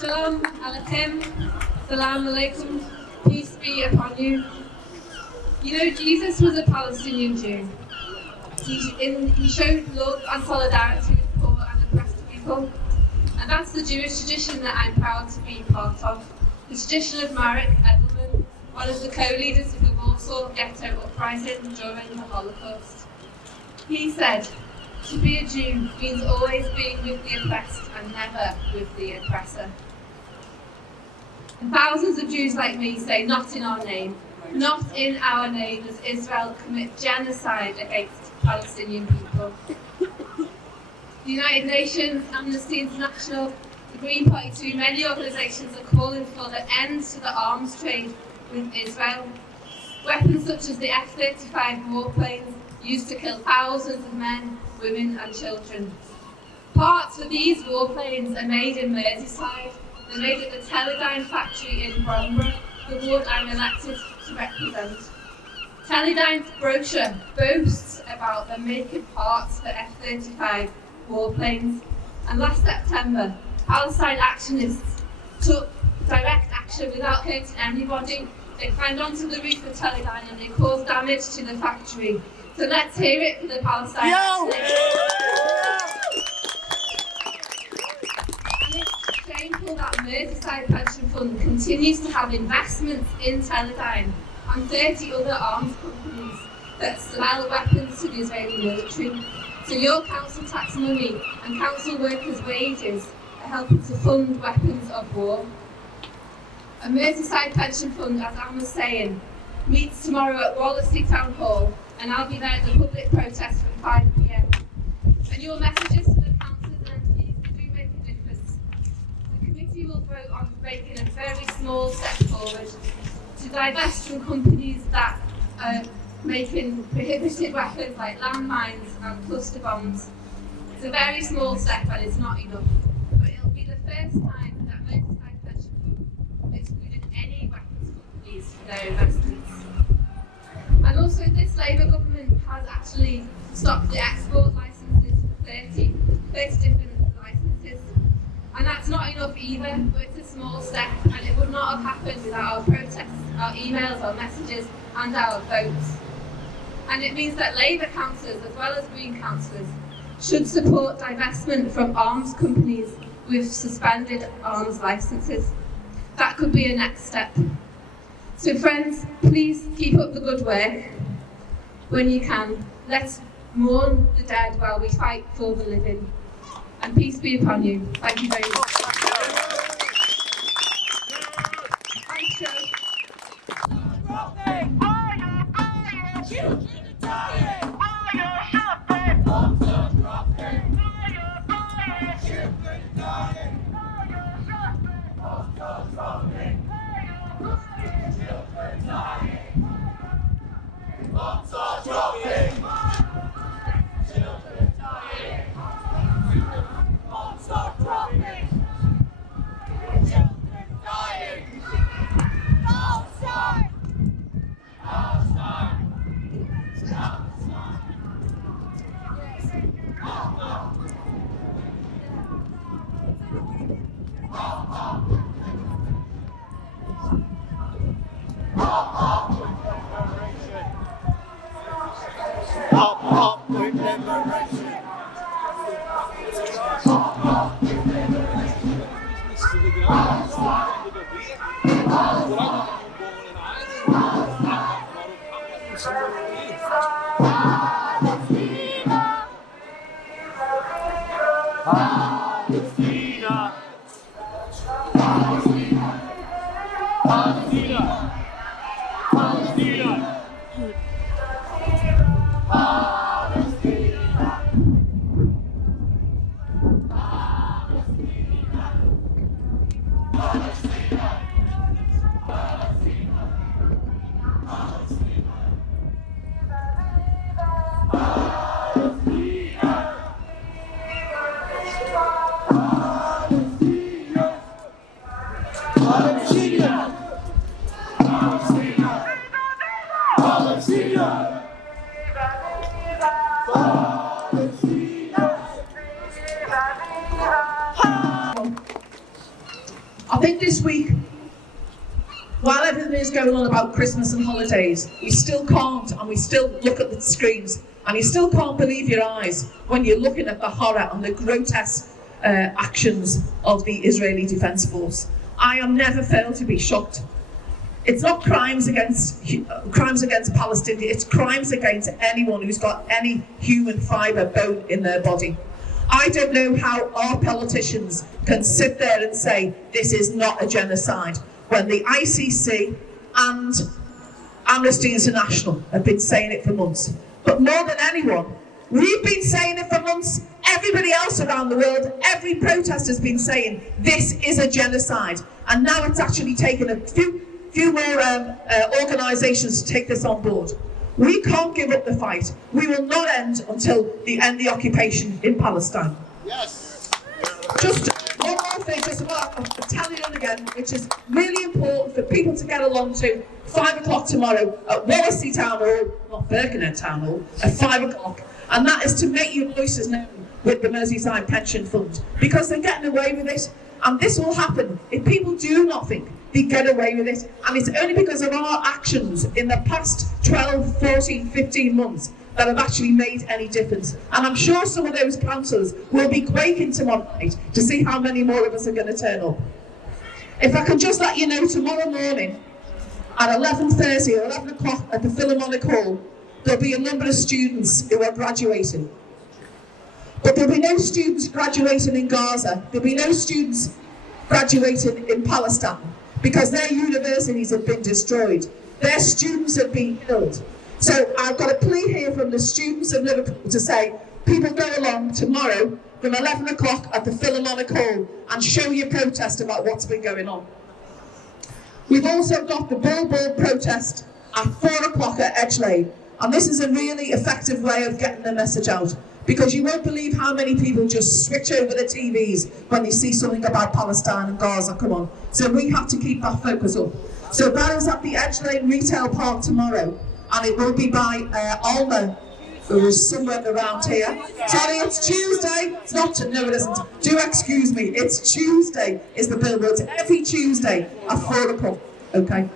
Shalom Aleichem, Salam Alaikum, peace be upon you. You know, Jesus was a Palestinian Jew. He showed love and solidarity with poor and oppressed people. And that's the Jewish tradition that I'm proud to be part of. The tradition of Marek Edelman, one of the co-leaders of the Warsaw Ghetto Uprising during the Holocaust. He said, "To be a Jew means always being with the oppressed and never with the oppressor." And thousands of Jews like me say, "Not in our name. Not in our name does Israel commit genocide against Palestinian people." The United Nations, Amnesty International, the Green Party too, many organisations are calling for the end to the arms trade with Israel. Weapons such as the F-35 warplanes used to kill thousands of men, women and children. Parts of these warplanes are made in Merseyside. They're made at the Teledyne factory in Bromborough, the ward I'm elected to represent. Teledyne's brochure boasts about them making parts for F-35 warplanes, and last September, Palestine actionists took direct action without hurting anybody. They climbed onto the roof of Teledyne and they caused damage to the factory. So let's hear it for the Palestine actionists. And it's shameful that Merseyside Pension Fund continues to have investments in Teledyne and 30 other arms companies that sell weapons to the Israeli military. So your council tax money and council workers' wages are helping to fund weapons of war. A Merseyside Pension Fund, as Anne was saying, meets tomorrow at Wallasey Town Hall, and I'll be there at the public protest from 5 p.m. And your messages to the councillors and MPs do make a difference. The committee will vote on making a very small step forward to divest from companies that are making prohibited weapons like landmines and cluster bombs. It's a very small step and it's not enough, but it'll be the first time that Merseyside Pension Fund excluded any weapons companies for their investments. And also this Labour government has actually stopped the export licences for 30 different licences. And that's not enough either, but it's a small step and it would not have happened without our protests, our emails, our messages and our votes. And it means that Labour councillors as well as Green councillors should support divestment from arms companies with suspended arms licences. That could be a next step. So friends, please keep up the good work when you can. Let's mourn the dead while we fight for the living. And peace be upon you. Thank you very much. Thanks, Joe. Up with liberation. I think this week, while everything is going on about Christmas and holidays, we still can't, and we still look at the screens, and you still can't believe your eyes when you're looking at the horror and the grotesque actions of the Israeli Defence Force. I am never failed to be shocked. It's not crimes against Palestinians, it's crimes against anyone who's got any human fibre bone in their body. I don't know how our politicians can sit there and say this is not a genocide when the ICC and Amnesty International have been saying it for months. But more than anyone, we've been saying it for months. Everybody else around the world, every protest has been saying this is a genocide. And now it's actually taken a few more organisations to take this on board. We can't give up the fight. We will not end until the end the occupation in Palestine. Yes. Just one more thing, just about I'll tell you it again, which is really important for people to get along to. 5 o'clock tomorrow at Wallasey Town Hall, not Birkenhead Town Hall, at 5 o'clock. And that is to make your voices known with the Merseyside Pension Fund, because they're getting away with it. And this will happen if people do not think they get away with it. And it's only because of our actions in the past 12, 14, 15 months that have actually made any difference. And I'm sure some of those councillors will be quaking tomorrow night to see how many more of us are going to turn up. If I can just let you know, tomorrow morning at 11:30 or 11 o'clock at the Philharmonic Hall, there'll be a number of students who are graduating. But there'll be no students graduating in Gaza. There'll be no students graduating in Palestine because their universities have been destroyed. Their students have been killed. So I've got a plea here from the students of Liverpool to say, people go along tomorrow from 11 o'clock at the Philharmonic Hall and show your protest about what's been going on. We've also got the billboard protest at 4 o'clock at Edgeley, and this is a really effective way of getting the message out, because you won't believe how many people just switch over the TVs when they see something about Palestine and Gaza come on. So we have to keep that focus up. So that is at the Edgeley Retail Park tomorrow, and it will be by Alma, who is somewhere around here. Sorry, it's Tuesday. It's not, no it isn't. Do excuse me, it's Tuesday is the billboards, every Tuesday at 4 o'clock, okay?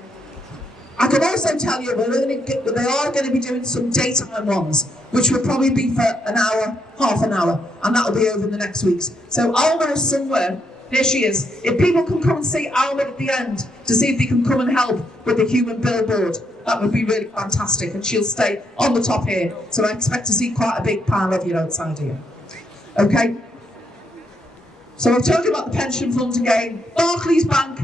I can also tell you they are going to be doing some daytime ones, which will probably be for an hour, half an hour, and that will be over in the next weeks. So Alma is somewhere Here she is. If people can come and see Alma at the end to see if they can come and help with the human billboard, that would be really fantastic. And she'll stay on the top here. So I expect to see quite a big pile of you outside here. Okay? So I've told you about the pension fund again. Barclays Bank,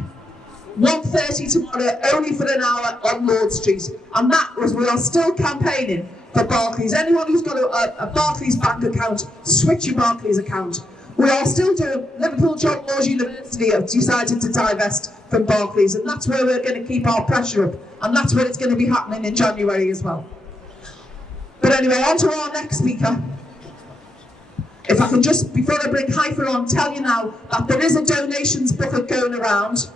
1:30 tomorrow, only for an hour on Lord Street. And that was, we are still campaigning for Barclays. Anyone who's got a Barclays Bank account, switch your Barclays account. We are still doing, Liverpool John Laws University have decided to divest from Barclays, and that's where we're going to keep our pressure up, and that's where it's going to be happening in January as well. But anyway, on to our next speaker. If I can just, before I bring Haifa on, tell you now that there is a donations bucket going around,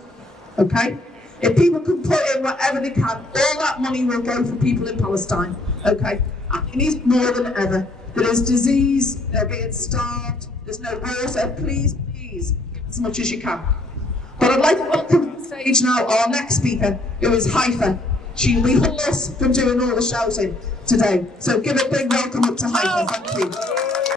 okay? If people can put in whatever they can, all that money will go for people in Palestine, okay? And it needs more than ever. There is disease, they're being starved, there's no water. Please, please, give as much as you can. But I'd like to welcome to the stage now our next speaker, who is Haifa. She'll be hoarse from doing all the shouting today. So give a big welcome up to Haifa, thank you.